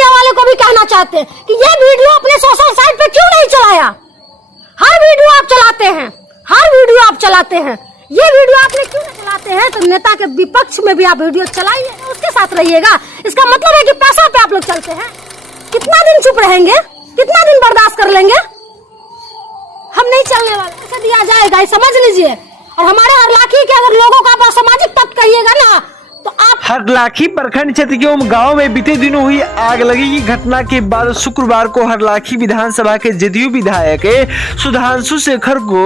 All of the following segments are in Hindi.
मीडिया वाले को भी कहना चाहते हैं कि ये वीडियो अपने सोशल साइट पे क्यों नहीं चलाया। हर वीडियो आप चलाते हैं, हर वीडियो आप चलाते हैं, ये वीडियो आपने क्यों नहीं चलाते हैं। तो नेता के विपक्ष में भी आप वीडियो चलाइए, उसके साथ रहिएगा। इसका मतलब है कि पैसा पे आप लोग चलते हैं। कितना दिन चुप रहेंगे, कितना दिन बर्दाश्त कर लेंगे। हम नहीं चलने वाले, ऐसे दिया जाएगा, समझ लीजिए। और हमारे हरलाखी के अगर लोगों का आप असामाजिक तत्व कहिएगा ना तो आप हरलाखी प्रखंड क्षेत्र के गांव में बीते दिनों हुई आगलगी की घटना के बाद शुक्रवार को हरलाखी विधानसभा के जदयू विधायक सुधांशु शेखर को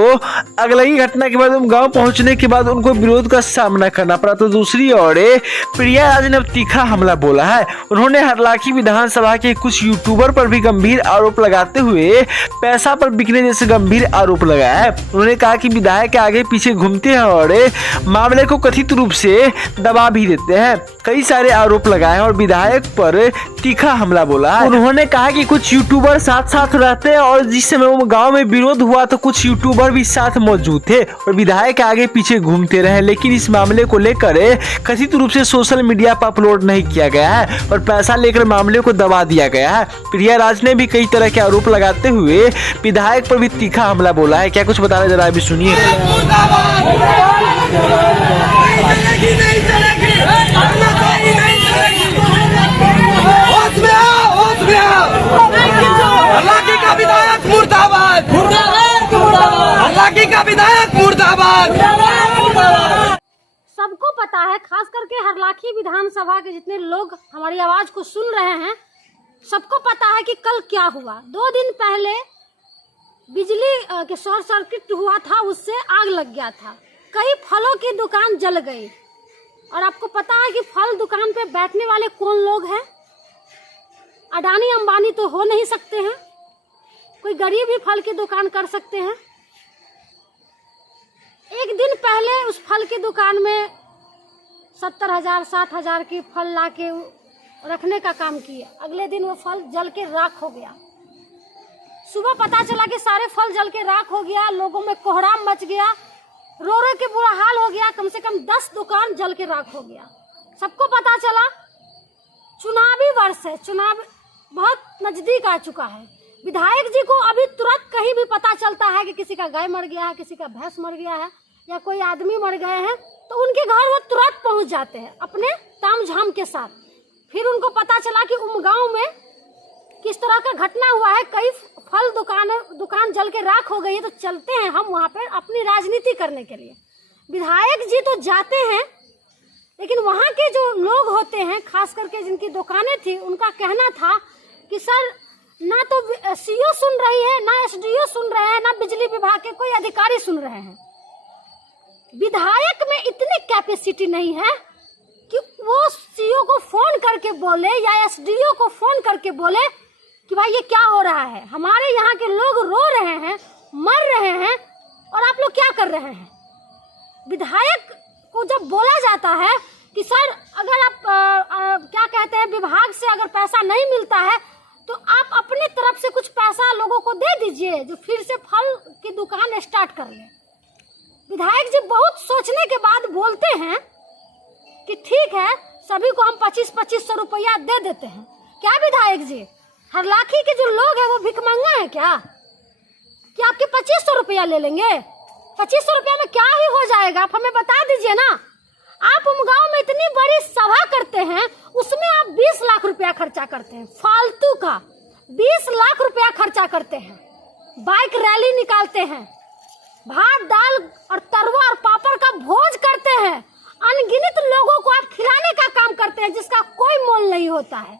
आगलगी घटना के बाद गांव पहुंचने के बाद उनको विरोध का सामना करना पड़ा। तो दूसरी ओर प्रिया राज ने अब तीखा हमला बोला है। उन्होंने हरलाखी विधानसभा के कुछ यूट्यूबर पर भी गंभीर आरोप लगाते हुए पैसा पर बिकने जैसे गंभीर आरोप लगाया है। उन्होंने कहा कि विधायक के आगे पीछे घूमते हैं और मामले को कथित रूप से दबा भी देते हैं। कई सारे आरोप लगाए और विधायक पर तीखा हमला बोला है। उन्होंने कहा कि कुछ यूट्यूबर साथ साथ रहते हैं और जिस समय वो गांव में विरोध हुआ तो कुछ यूट्यूबर भी साथ मौजूद थे और विधायक आगे पीछे घूमते रहे। लेकिन इस मामले को लेकर कथित रूप से सोशल मीडिया पर अपलोड नहीं किया गया है और पैसा लेकर मामले को दबा दिया गया है। प्रिया राज ने भी कई तरह के आरोप लगाते हुए विधायक पर भी तीखा हमला बोला है। क्या कुछ बता रहे जरा अभी सुनिए। हरलाखी का विधायक मुर्दाबाद, हरलाखी का विधायक मुर्दाबाद। सबको पता है, खास करके हरलाखी विधानसभा के जितने लोग हमारी आवाज को सुन रहे हैं, सबको पता है कि कल क्या हुआ। 2 दिन पहले बिजली के शॉर्ट सर्किट हुआ था, उससे आग लग गया था। कई फलों की दुकान जल गई। और आपको पता है कि फल दुकान पे बैठने वाले कौन लोग हैं। अडानी अंबानी तो हो नहीं सकते हैं, कोई गरीब ही फल की दुकान कर सकते हैं। एक दिन पहले उस फल की दुकान में 70,000 60,000 की फल लाके रखने का काम किया। अगले दिन वो फल जल के राख हो गया। सुबह पता चला कि सारे फल जल के राख हो गया। लोगों में कोहराम मच गया, रो रो के बुरा हाल हो गया। कम से कम 10 दुकान जल के राख हो गया। सबको पता चला चुनावी वर्ष है, चुनाव बहुत नजदीक आ चुका है। विधायक जी को अभी तुरंत कहीं भी पता चलता है कि किसी का गाय मर गया है, किसी का भैंस मर गया है या कोई आदमी मर गए हैं, तो उनके घर वो तुरंत पहुंच जाते हैं अपने तामझाम के साथ। फिर उनको पता चला कि उमगांव में किस तरह का घटना हुआ है, कई फल दुकान जल के राख हो गई है, तो चलते हैं हम वहाँ पे अपनी राजनीति करने के लिए। विधायक जी तो जाते हैं, लेकिन वहाँ के जो लोग होते हैं, खास करके जिनकी दुकानें थी, उनका कहना था कि सर ना तो सीओ सुन रही है, ना एसडीओ सुन रहे हैं, ना बिजली विभाग के कोई अधिकारी सुन रहे हैं। विधायक में इतनी कैपेसिटी नहीं है कि वो सीओ को फोन करके बोले या एसडीओ को फोन करके बोले कि भाई ये क्या हो रहा है, हमारे यहाँ के लोग रो रहे हैं, मर रहे हैं और आप लोग क्या कर रहे हैं। विधायक को जब बोला जाता है कि सर अगर आप क्या कहते हैं, विभाग से अगर पैसा नहीं मिलता है तो आप अपने तरफ से कुछ पैसा लोगों को दे दीजिए जो फिर से फल की दुकान स्टार्ट कर ले। विधायक जी बहुत सोचने के बाद बोलते हैं कि ठीक है, सभी को हम 2500 रुपया दे देते हैं। क्या विधायक जी, हरलाखी के जो लोग हैं वो भिखमंगा है क्या कि आपके 2500 रुपया ले लेंगे? 2500 रुपया में क्या ही हो जाएगा, आप हमें बता दीजिए ना। आप उमगांव में इतनी बड़ी सभा करते हैं, उसमें आप 20 लाख रुपया खर्चा करते हैं, फालतू का 20 लाख रुपया खर्चा करते हैं। बाइक रैली निकालते हैं, भात दाल और तरुआ और पापड़ का भोज करते हैं, अनगिनत लोगों को आप खिलाने का काम करते हैं जिसका कोई मोल नहीं होता है।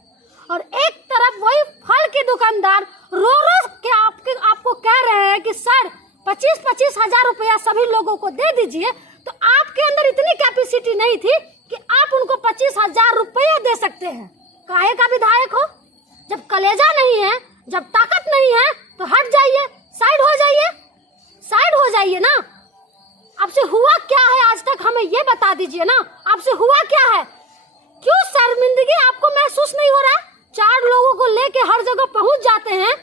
और एक तरफ वही फल के दुकानदार रो रो के आपको कह रहे हैं कि सर 25-25 हजार रुपया सभी लोगों को दे दीजिए। तो आपके अंदर इतनी कैपेसिटी नहीं थी कि आप उनको 25,000 रुपया दे सकते हैं। काहे का विधायक हो? जब कलेजा नहीं है, जब ताकत नहीं है तो हट जाइए, साइड हो जाइए, साइड हो जाइए ना। आपसे हुआ क्या है आज तक, हमें ये बता दीजिए ना, आपसे हुआ क्या है? क्यों शर्मिंदगी आपको महसूस नहीं हो रहा है? 4 लोगों को लेके हर जगह पहुंच जाते हैं,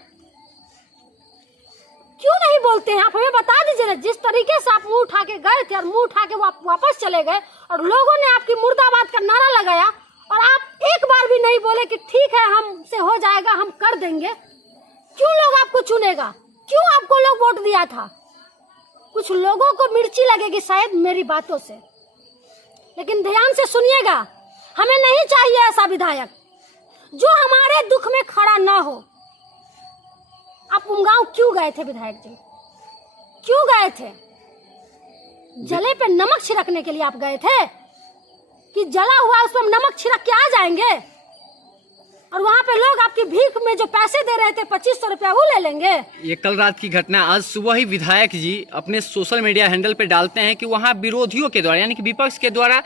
क्यों नहीं बोलते हैं? आप हमें बता दीजिए ना। जिस तरीके से आप मुंह उठा के गए थे और मुंह उठा के वापस चले गए और लोगों ने आपकी मुर्दाबाद का नारा लगाया और आप एक बार भी नहीं बोले कि ठीक है हमसे हो जाएगा, हम कर देंगे। क्यों लोग आपको चुनेगा? क्यों आपको लोग वोट दिया था? कुछ लोगों को मिर्ची लगेगी शायद मेरी बातों से, लेकिन ध्यान से सुनिएगा, हमें नहीं चाहिए ऐसा विधायक जो हमारे दुख में खड़ा ना हो। आप उमगांव क्यों गए थे विधायक जी? क्यों गए थे? जले पे नमक छिड़कने के लिए आप गए थे कि जला हुआ उस पर नमक छिड़क के आ जाएंगे और वहां पे लोग आपकी भीख में जो पैसे दे रहे थे 2500 रुपया वो ले लेंगे? ये कल रात की घटना आज सुबह ही विधायक जी अपने सोशल मीडिया हैंडल पे डालते हैं कि वहाँ विरोधियों के द्वारा यानी कि विपक्ष के द्वारा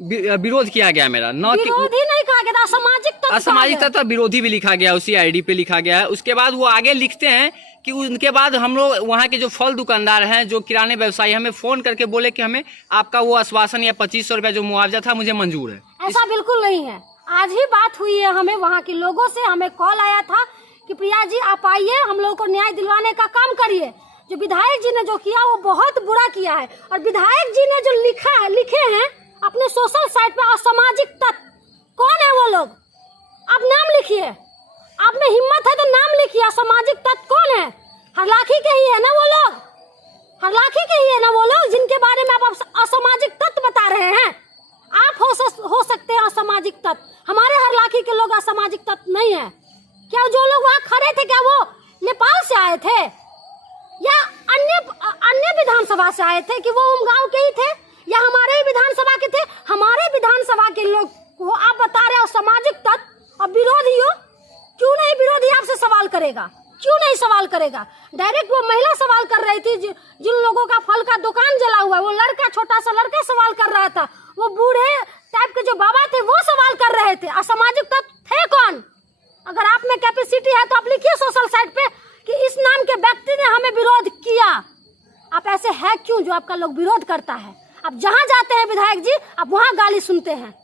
विरोध किया गया मेरा, न कि विरोधी नहीं कहा गया, असामाजिक तत्व असामाजिक तत्व विरोधी भी लिखा गया, उसी आईडी पे लिखा गया है। उसके बाद वो आगे लिखते हैं कि उनके बाद हम लोग वहाँ के जो फल दुकानदार हैं, जो किराने व्यवसायी, हमें फोन करके बोले कि हमें आपका वो आश्वासन या 2500 रुपया जो मुआवजा था मुझे मंजूर है। ऐसा बिल्कुल नहीं है। आज ही बात हुई है, हमें वहाँ के लोगों से हमें कॉल आया था कि प्रिया जी आप आइए, हम लोगों को न्याय दिलवाने का काम करिए। जो विधायक जी ने जो किया वो बहुत बुरा किया है, और विधायक जी ने जो लिखे हैं अपने सोशल साइट पे असामाजिक तत्व, कौन है वो लोग? आप नाम लिखिए, आप में हिम्मत है तो नाम लिखिए। असामाजिक तत्व कौन है? हरलाखी के ही है ना वो लोग, हरलाखी के ही है ना वो लोग जिनके बारे में आप असामाजिक तत्व बता रहे हैं। आप हो सकते हैं असामाजिक तत्व, हमारे हरलाखी के लोग असामाजिक तत्व नहीं है। क्या जो लोग वहाँ खड़े थे क्या वो नेपाल से आए थे या अन्य विधानसभा से आए थे कि वो उमगांव के ही थे या हमारे ही विधानसभा के थे? हमारे विधानसभा के लोग को आप बता रहे हो सामाजिक तत्व, और विरोधी हो। क्यों नहीं विरोधी आपसे सवाल करेगा? क्यों नहीं सवाल करेगा? डायरेक्ट वो महिला सवाल कर रही थी, जिन लोगों का फल का दुकान जला हुआ है, वो लड़का, छोटा सा लड़का सवाल कर रहा था, वो बूढ़े टाइप के जो बाबा थे वो सवाल कर रहे थे। असामाजिक तत्व थे कौन? अगर आप में कैपेसिटी है तो आप लिखिए सोशल साइट पे कि इस नाम के व्यक्ति ने हमें विरोध किया। आप ऐसे है क्यों जो आपका लोग विरोध करता है? आप जहां जाते हैं विधायक जी, आप वहां गाली सुनते हैं।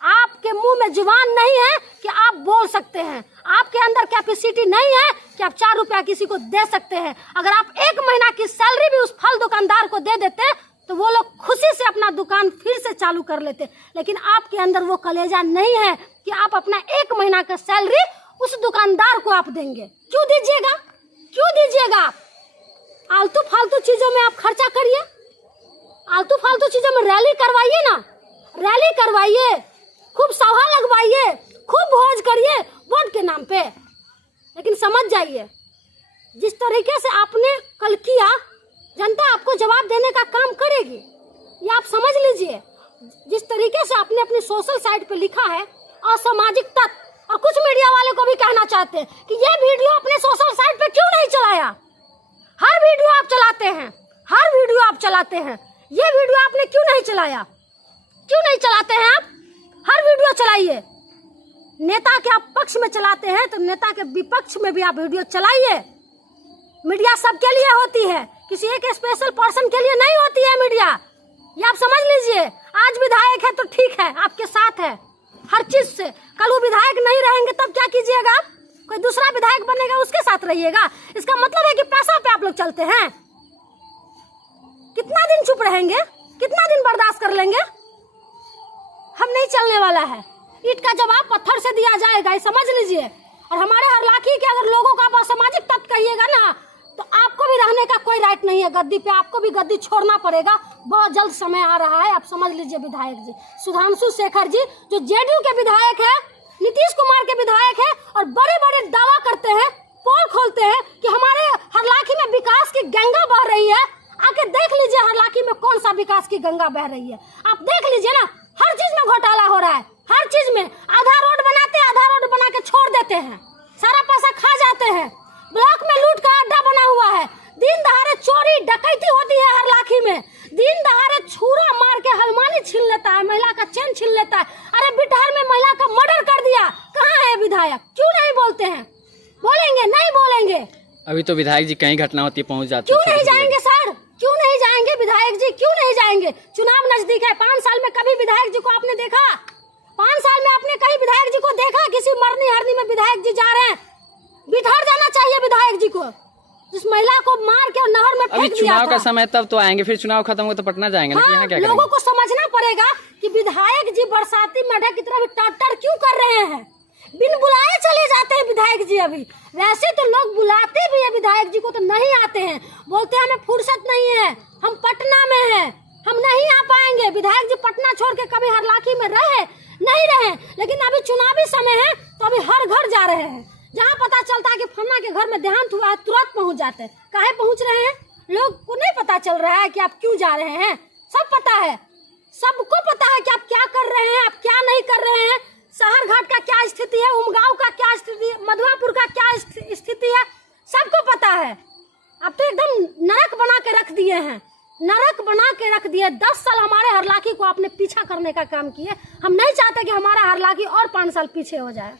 आपके मुंह में जुबान नहीं है कि आप बोल सकते हैं, आपके अंदर कैपेसिटी नहीं है कि आप 4 रुपया किसी को दे सकते हैं। अगर आप 1 महीना की सैलरी भी उस फल दुकानदार को दे देते तो वो लोग खुशी से अपना दुकान फिर से चालू कर लेते, लेकिन आपके अंदर वो कलेजा नहीं है कि आप अपना 1 महीना का सैलरी उस दुकानदार को आप देंगे। क्यों दीजिएगा? क्यों दीजिएगा? आलतू फालतू चीजों में आप खर्चा करिए, आलतू फालतू चीजों में रैली करवाइए ना, रैली करवाइए, खूब सभा लगवाइए, खूब भोज करिए वोट के नाम पे। लेकिन समझ जाइए, जिस तरीके से आपने कल किया, जनता आपको जवाब देने का काम करेगी, ये आप समझ लीजिए। जिस तरीके से आपने अपनी सोशल साइट पे लिखा है असामाजिक तत्व, और कुछ मीडिया वाले को भी कहना चाहते हैं कि ये वीडियो अपने सोशल साइट पे क्यों नहीं चलाया? हर वीडियो आप चलाते हैं, हर वीडियो आप चलाते हैं, ये वीडियो आपने क्यों नहीं चलाया? क्यों नहीं चलाते हैं आप? हर वीडियो चलाइए। नेता के आप पक्ष में चलाते हैं तो नेता के विपक्ष में भी आप वीडियो चलाइए। मीडिया सबके लिए होती है, किसी एक स्पेशल पर्सन के लिए नहीं होती है मीडिया, ये आप समझ लीजिए। आज विधायक है तो ठीक है, आपके साथ है हर चीज से। कल वो विधायक नहीं रहेंगे तब क्या कीजिएगा? कोई दूसरा विधायक बनेगा, उसके साथ रहिएगा। इसका मतलब है कि पैसा पे आप लोग चलते हैं। कितना दिन चुप रहेंगे? कितना दिन बर्दाश्त कर लेंगे? हम नहीं चलने वाला है। ईंट का जवाब पत्थर से दिया जाएगा, ये समझ लीजिए। और हमारे हरलाखी के अगर लोगों का आप असामाजिक तत्व कहिएगा ना, तो आपको भी रहने का कोई राइट नहीं है गद्दी पे, आपको भी गद्दी छोड़ना पड़ेगा। बहुत जल्द समय आ रहा है, आप समझ लीजिए। विधायक जी सुधांशु शेखर जी जो जेडीयू के विधायक है, नीतीश कुमार के विधायक है, और बड़े बड़े दावा करते हैं, पोल खोलते हैं कि हमारे हरलाखी में विकास की गंगा बह रही है। आके देख लीजिए हरलाखी में कौन सा विकास की गंगा बह रही है। आप देख लीजिए ना, हर चीज में घोटाला हो रहा है, हर चीज में। आधा रोड बनाते हैं, आधा रोड बना के छोड़ देते हैं, सारा पैसा खा जाते हैं। ब्लॉक में लूट का अड्डा बना हुआ है, दिन दहाड़े चोरी डकैती होती है हरलाखी में। दिन दहाड़े छुरा मार के हलमानी छीन लेता है, महिला का चैन छीन लेता है। अरे बिटहर में महिला का मर्डर कर दिया, कहाँ है विधायक? क्यों नहीं बोलते हैं? बोलेंगे? नहीं बोलेंगे। अभी तो विधायक जी कहीं घटना होती पहुंच जाती। क्यों नहीं जाएंगे सर? क्यों नहीं जाएंगे विधायक जी? क्यों नहीं जाएंगे? चुनाव नजदीक है। 5 साल में कभी विधायक जी को आपने देखा? 5 साल में आपने कहीं विधायक जी को देखा? किसी मरनी हरनी में विधायक जी जा रहे हैं? बिठर जाना चाहिए विधायक जी को। जिस महिला को मार के नहर में अभी फेंक दिया चुनाव का था। समय तब तो आएंगे, फिर चुनाव खत्म हो तो पटना जाएंगे ना, कि यहाँ क्या लोगों करेंगे? को समझना पड़ेगा कि विधायक जी बरसाती मेढक की तरह टर्टर क्यों कर रहे हैं। बिन बुलाए चले जाते हैं विधायक जी। अभी वैसे तो लोग बुलाते भी है विधायक जी को, तो नहीं आते हैं, बोलते हैं हमें फुर्सत नहीं है, हम पटना में हैं, हम नहीं आ पाएंगे। विधायक जी पटना छोड़ के कभी हरलाखी में रहे नहीं रहे, लेकिन अभी चुनावी समय है तो अभी हर घर जा रहे हैं। जहाँ पता चलता है कि फन्ना के घर में देहांत हुआ है तुरंत पहुँच जाते हैं। काहे पहुँच रहे हैं? लोग को नहीं पता चल रहा है कि आप क्यों जा रहे हैं। सब पता है, सबको पता है कि आप क्या कर रहे हैं, आप क्या नहीं कर रहे हैं। शहर घाट का क्या स्थिति है, उमगांव का क्या स्थिति है, मधुआपुर का क्या स्थिति है, सबको पता है। अब तो एकदम नरक बना के रख दिए हैं, नरक बना के रख दिए। 10 साल हमारे हरलाखी को आपने पीछा करने का काम किए। हम नहीं चाहते कि हमारा हरलाखी और 5 साल पीछे हो जाए।